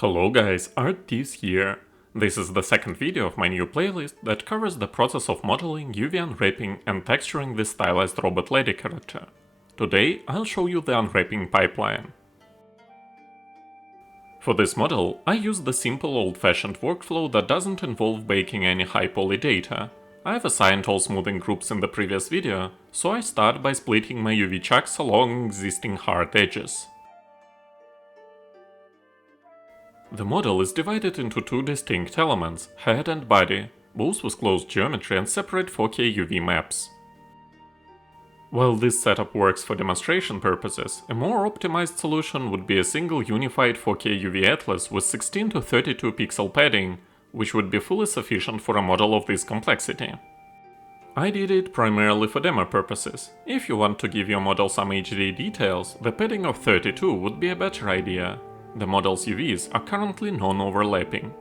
Hello guys, Art-Teeves here. This is the second video of my new playlist that covers the process of modeling, UV unwrapping and texturing this stylized robot lady character. Today I'll show you the unwrapping pipeline. For this model, I use the simple old-fashioned workflow that doesn't involve baking any high-poly data. I've assigned all smoothing groups in the previous video, so I start by splitting my UV chunks along existing hard edges. The model is divided into two distinct elements, head and body, both with closed geometry and separate 4K UV maps. While this setup works for demonstration purposes, a more optimized solution would be a single unified 4K UV atlas with 16 to 32 pixel padding, which would be fully sufficient for a model of this complexity. I did it primarily for demo purposes. If you want to give your model some HD details, the padding of 32 would be a better idea. The model's UVs are currently non-overlapping.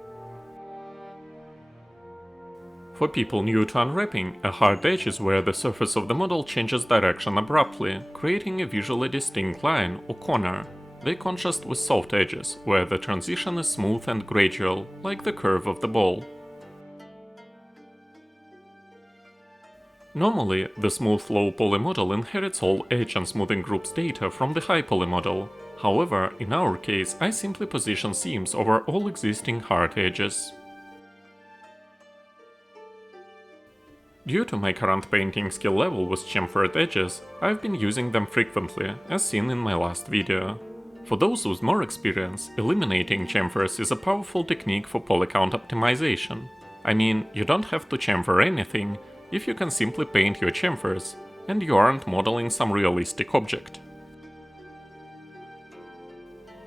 For people new to unwrapping, a hard edge is where the surface of the model changes direction abruptly, creating a visually distinct line or corner. They contrast with soft edges, where the transition is smooth and gradual, like the curve of the ball. Normally, the smooth low-poly model inherits all edge and smoothing groups data from the high-poly model. However, in our case, I simply position seams over all existing hard edges. Due to my current painting skill level with chamfered edges, I've been using them frequently, as seen in my last video. For those with more experience, eliminating chamfers is a powerful technique for poly count optimization. I mean, you don't have to chamfer anything if you can simply paint your chamfers, and you aren't modeling some realistic object.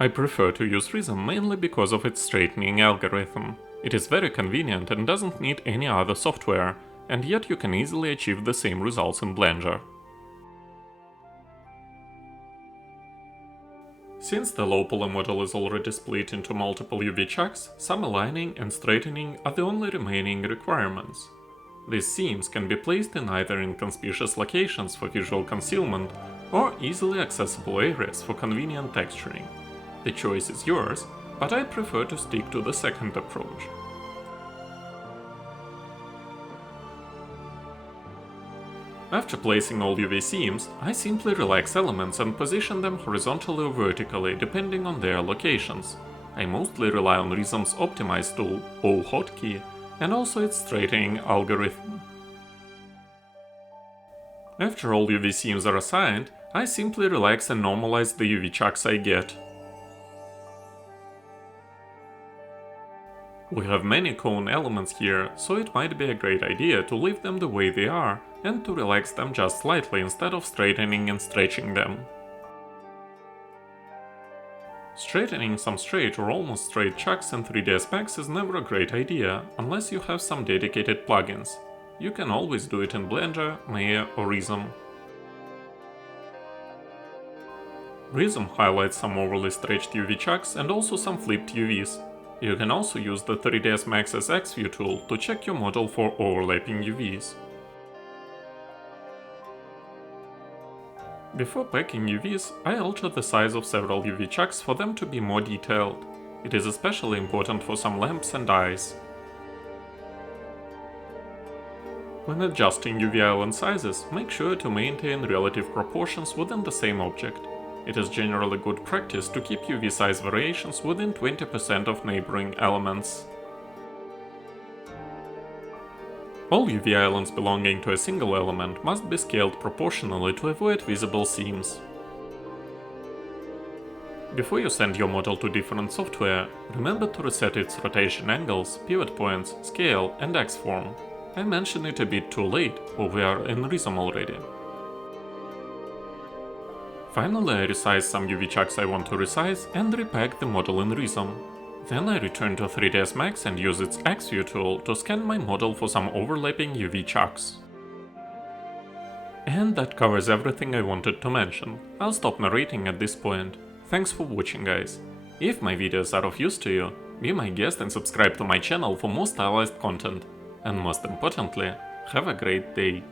I prefer to use Rizom mainly because of its straightening algorithm. It is very convenient and doesn't need any other software, and yet you can easily achieve the same results in Blender. Since the low-poly model is already split into multiple UV chunks, some aligning and straightening are the only remaining requirements. These seams can be placed in either inconspicuous locations for visual concealment or easily accessible areas for convenient texturing. The choice is yours, but I prefer to stick to the second approach. After placing all UV seams, I simply relax elements and position them horizontally or vertically depending on their locations. I mostly rely on Rizom's Optimize tool, O hotkey, and also its straightening algorithm. After all UV seams are assigned, I simply relax and normalize the UV chunks I get. We have many cone elements here, so it might be a great idea to leave them the way they are and to relax them just slightly instead of straightening and stretching them. Straightening some straight or almost straight chunks in 3ds Max is never a great idea unless you have some dedicated plugins. You can always do it in Blender, Maya or Rizom. Rizom highlights some overly stretched UV chunks and also some flipped UVs. You can also use the 3ds Max's X-View tool to check your model for overlapping UVs. Before packing UVs, I alter the size of several UV chunks for them to be more detailed. It is especially important for some lamps and eyes. When adjusting UV island sizes, make sure to maintain relative proportions within the same object. It is generally good practice to keep UV size variations within 20% of neighboring elements. All UV islands belonging to a single element must be scaled proportionally to avoid visible seams. Before you send your model to different software, remember to reset its rotation angles, pivot points, scale and X-form. I mentioned it a bit too late, or we are in Rizom already. Finally, I resize some UV chunks I want to resize and repack the model in Rizom. Then I return to 3ds Max and use its X-View tool to scan my model for some overlapping UV chunks. And that covers everything I wanted to mention. I'll stop narrating at this point. Thanks for watching, guys. If my videos are of use to you, be my guest and subscribe to my channel for more stylized content. And most importantly, have a great day.